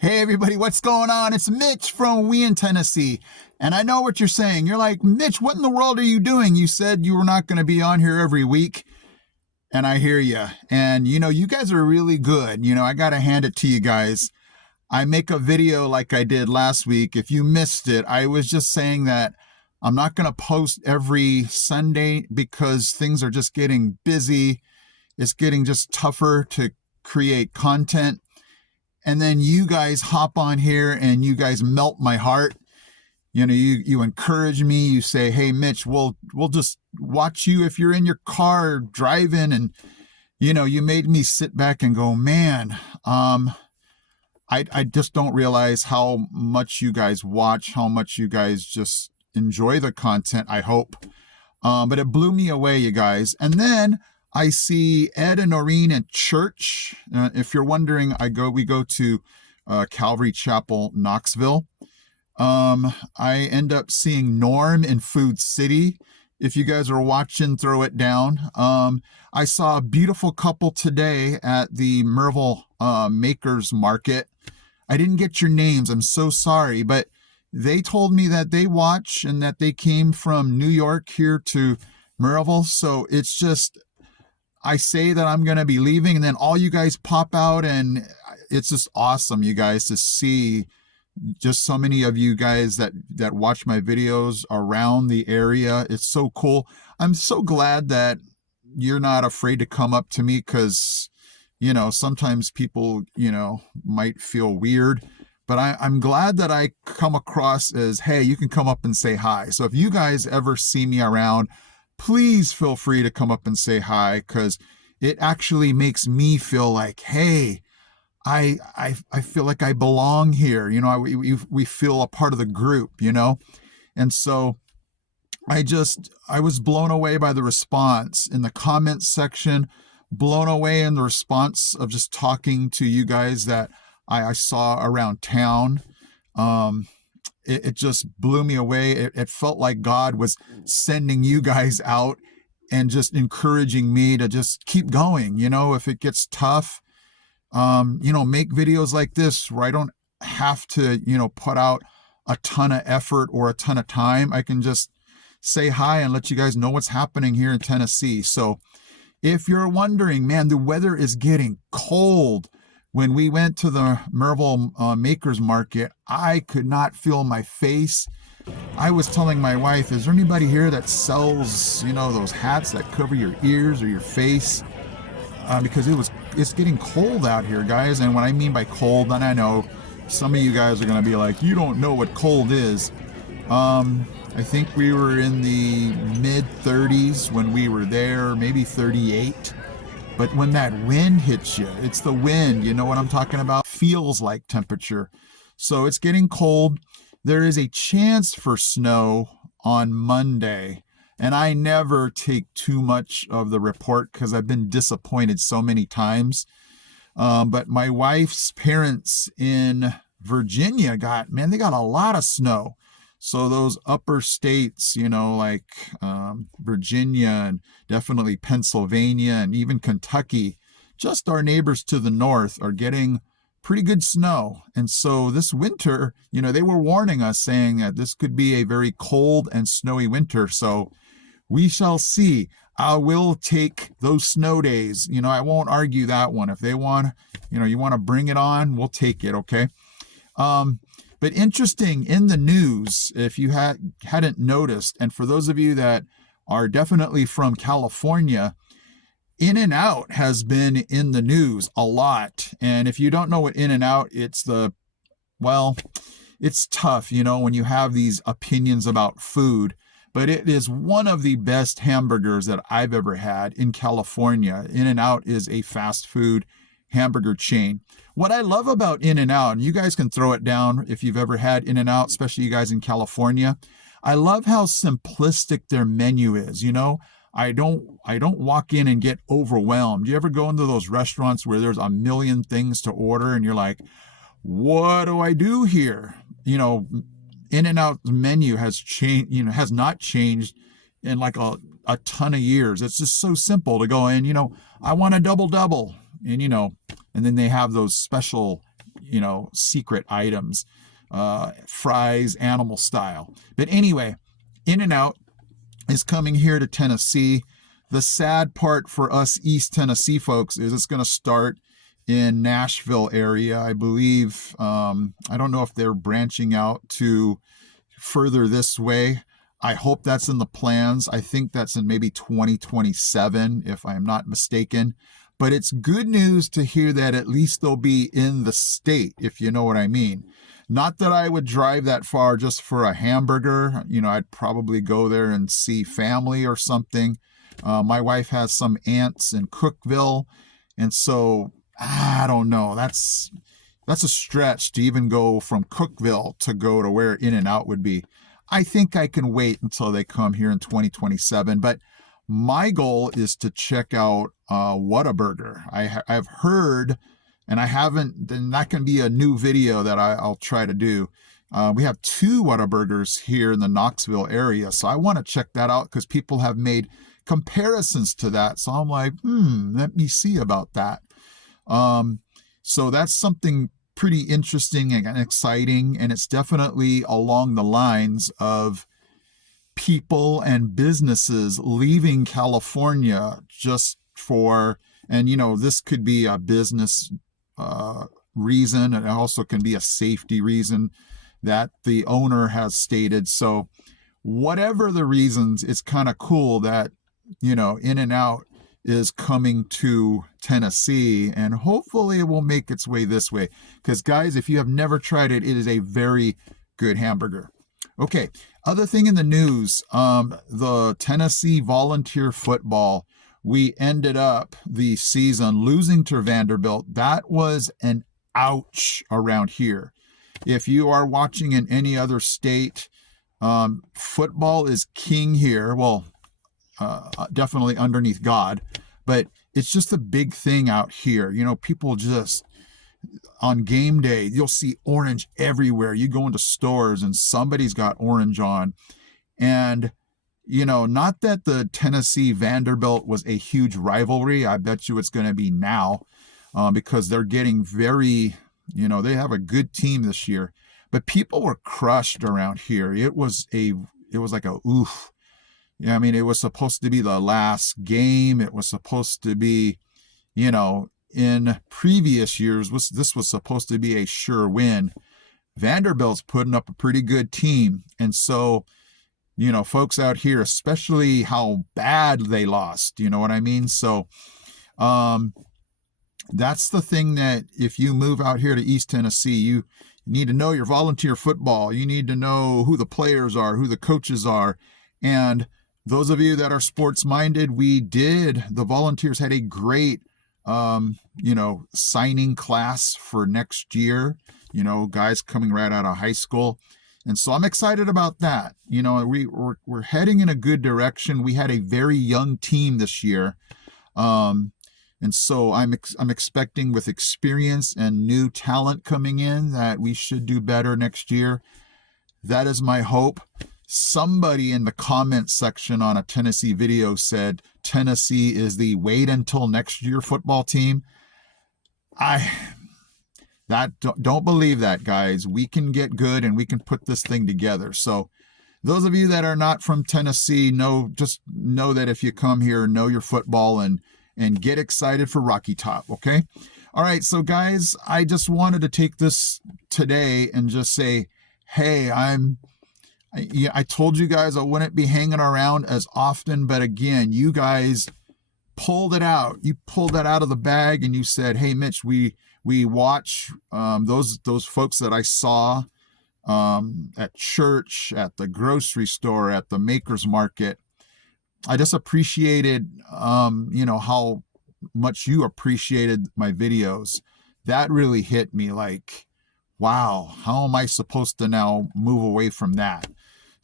Hey everybody, what's going on? It's Mitch from We in Tennessee. And I know what you're saying. You're like, Mitch, what in the world are you doing? You said you were not going to be on here every week. And I hear you. And you guys are really good. I got to hand it to you guys. I make a video like I did last week. If you missed it, I was just saying that I'm not going to post every Sunday because things are just getting busy. It's getting just tougher to create content. And then you guys hop on here and you guys melt my heart. You encourage me. You say, "Hey, Mitch, we'll just watch you if you're in your car driving." And you made me sit back and go, "Man, I just don't realize how much you guys watch, how much you guys just enjoy the content. I hope." But it blew me away, you guys. And then I see Ed and Noreen at church. If you're wondering, we go to Calvary Chapel, Knoxville. I end up seeing Norm in Food City. If you guys are watching, throw it down. I saw a beautiful couple today at the Merville Makers Market. I didn't get your names. I'm so sorry, but they told me that they watch and that they came from New York here to Merville. So it's just, I say that I'm going to be leaving and then all you guys pop out, and it's just awesome, you guys, to see just so many of you guys that watch my videos around the area. It's so cool. I'm so glad that you're not afraid to come up to me because, sometimes people, might feel weird. But I'm glad that I come across as, hey, you can come up and say hi. So if you guys ever see me around, please feel free to come up and say hi, because it actually makes me feel like, hey, I feel like I belong here. We feel a part of the group, And so I was blown away by the response in the comments section, blown away in the response of just talking to you guys that I saw around town. It just blew me away. It felt like God was sending you guys out and just encouraging me to just keep going. If it gets tough, make videos like this where I don't have to, put out a ton of effort or a ton of time. I can just say hi and let you guys know what's happening here in Tennessee. So if you're wondering, man, the weather is getting cold. When we went to the Merville Makers Market, I could not feel my face. I was telling my wife, is there anybody here that sells, those hats that cover your ears or your face? Because it's getting cold out here, guys. And what I mean by cold, and I know some of you guys are going to be like, you don't know what cold is. I think we were in the mid 30s when we were there, maybe 38. But when that wind hits you, it's the wind, you know what I'm talking about? Feels like temperature. So it's getting cold. There is a chance for snow on Monday. And I never take too much of the report because I've been disappointed so many times. But my wife's parents in Virginia they got a lot of snow. So those upper states, like Virginia and definitely Pennsylvania and even Kentucky, just our neighbors to the north, are getting pretty good snow. And so this winter, they were warning us, saying that this could be a very cold and snowy winter. So we shall see. I will take those snow days. I won't argue that one. If they want, you want to bring it on, we'll take it, okay? But interesting, in the news, if you hadn't noticed, and for those of you that are definitely from California, In-N-Out has been in the news a lot. And if you don't know what In-N-Out, it's tough, when you have these opinions about food. But it is one of the best hamburgers that I've ever had in California. In-N-Out is a fast food hamburger chain. What I love about In-N-Out, and you guys can throw it down if you've ever had In-N-Out, especially you guys in California, I love how simplistic their menu is. I don't walk in and get overwhelmed. Do you ever go into those restaurants where there's a million things to order and you're like, what do I do here? In-N-Out's menu has changed, has not changed in like a ton of years. It's just so simple to go in, I want a double, and then they have those special, secret items, fries, animal style. But anyway, In-N-Out is coming here to Tennessee. The sad part for us East Tennessee folks is it's going to start in Nashville area, I believe. I don't know if they're branching out to further this way. I hope that's in the plans. I think that's in maybe 2027, if I'm not mistaken. But it's good news to hear that at least they'll be in the state, if you know what I mean. Not that I would drive that far just for a hamburger. I'd probably go there and see family or something. My wife has some aunts in Cookeville, and so I don't know. That's a stretch to even go from Cookeville to go to where In-N-Out would be. I think I can wait until they come here in 2027, but my goal is to check out Whataburger. I've heard, and I haven't, then that can be a new video that I'll try to do. We have 2 Whataburgers here in the Knoxville area, so I want to check that out because people have made comparisons to that. So I'm like, let me see about that. So that's something pretty interesting and exciting, and it's definitely along the lines of people and businesses leaving California just for, and this could be a business reason, and it also can be a safety reason that the owner has stated. So whatever the reasons, it's kind of cool that In-N-Out is coming to Tennessee, and hopefully it will make its way this way, because guys, if you have never tried it, it is a very good hamburger. Okay, other thing in the news, the Tennessee Volunteer football, we ended up the season losing to Vanderbilt. That was an ouch around here. If you are watching in any other state, football is king here. Well, definitely underneath God, but it's just a big thing out here. People just, on game day, you'll see orange everywhere. You go into stores and somebody's got orange on. And, not that the Tennessee Vanderbilt was a huge rivalry. I bet you it's going to be now, because they're getting very, they have a good team this year. But people were crushed around here. It was like a oof. Yeah, I mean, it was supposed to be the last game. It was supposed to be, in previous years, this was supposed to be a sure win. Vanderbilt's putting up a pretty good team. And so, folks out here, especially how bad they lost, you know what I mean? So that's the thing, that if you move out here to East Tennessee, you need to know your volunteer football. You need to know who the players are, who the coaches are. And those of you that are sports minded, the volunteers had a great, signing class for next year, guys coming right out of high school. And so I'm excited about that. We're heading in a good direction. We had a very young team this year. And so I'm expecting, with experience and new talent coming in, that we should do better next year. That is my hope. Somebody in the comments section on a Tennessee video said Tennessee is the wait until next year football team. Don't believe that, guys. We can get good and we can put this thing together. So those of you that are not from Tennessee, just know that if you come here, know your football and get excited for Rocky Top, okay? All right, so guys, I just wanted to take this today and just say, hey, I told you guys I wouldn't be hanging around as often, but again, you guys pulled it out. You pulled that out of the bag and you said, hey, Mitch, we watch those folks that I saw at church, at the grocery store, at the Maker's Market. I just appreciated, how much you appreciated my videos. That really hit me, like, wow, how am I supposed to now move away from that?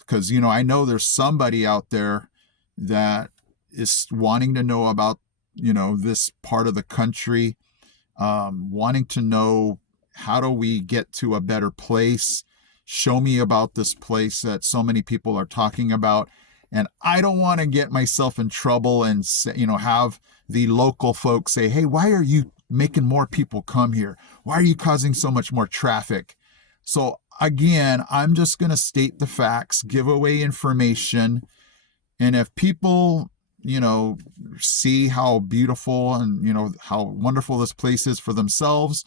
Because, I know there's somebody out there that is wanting to know about, this part of the country, wanting to know, how do we get to a better place? Show me about this place that so many people are talking about. And I don't want to get myself in trouble and, have the local folks say, hey, why are you making more people come here? Why are you causing so much more traffic? So again, I'm just going to state the facts, give away information. And if people, see how beautiful and, how wonderful this place is for themselves,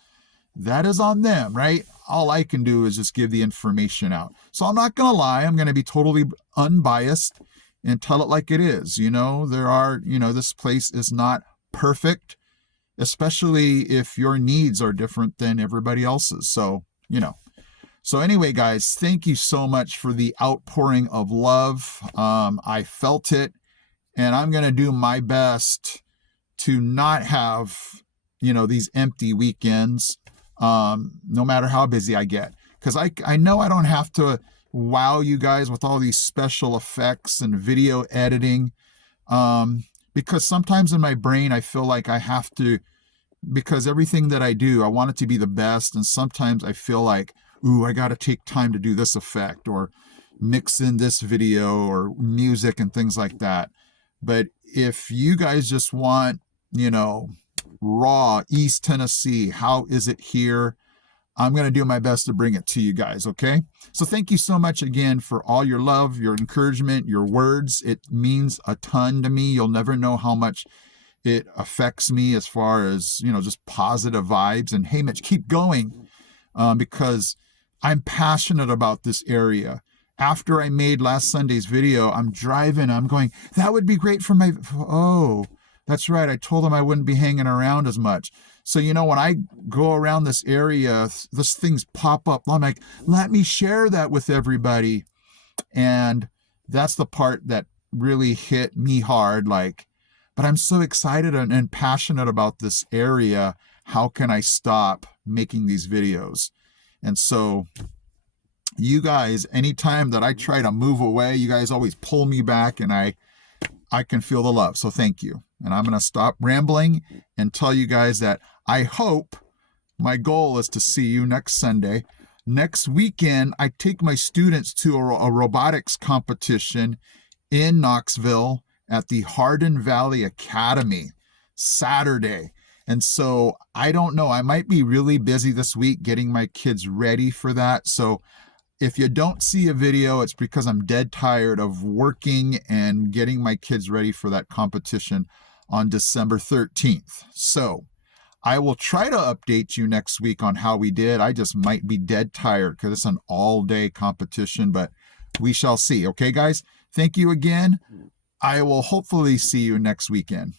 that is on them, right? All I can do is just give the information out. So I'm not going to lie. I'm going to be totally unbiased and tell it like it is. This place is not perfect, especially if your needs are different than everybody else's. So, So anyway, guys, thank you so much for the outpouring of love. I felt it, and I'm going to do my best to not have, these empty weekends, no matter how busy I get. Because I know I don't have to wow you guys with all these special effects and video editing. Because sometimes in my brain, I feel like I have to, because everything that I do, I want it to be the best. And sometimes I feel like, ooh, I got to take time to do this effect or mix in this video or music and things like that. But if you guys just want, raw East Tennessee, how is it here? I'm going to do my best to bring it to you guys, okay? So thank you so much again for all your love, your encouragement, your words. It means a ton to me. You'll never know how much it affects me as far as, just positive vibes. And hey, Mitch, keep going, because I'm passionate about this area. After I made last Sunday's video, I'm driving, I'm going, that would be great for oh, that's right. I told them I wouldn't be hanging around as much. So, when I go around this area, these things pop up. I'm like, let me share that with everybody. And that's the part that really hit me hard. But I'm so excited and passionate about this area. How can I stop making these videos? And so you guys, anytime that I try to move away, you guys always pull me back, and I can feel the love. So thank you. And I'm going to stop rambling and tell you guys that I hope, my goal is to see you next Sunday. Next weekend, I take my students to a robotics competition in Knoxville at the Hardin Valley Academy, Saturday. And so I don't know, I might be really busy this week getting my kids ready for that. So if you don't see a video, it's because I'm dead tired of working and getting my kids ready for that competition on December 13th. So I will try to update you next week on how we did. I just might be dead tired because it's an all-day competition, but we shall see. Okay, guys? Thank you again. I will hopefully see you next weekend.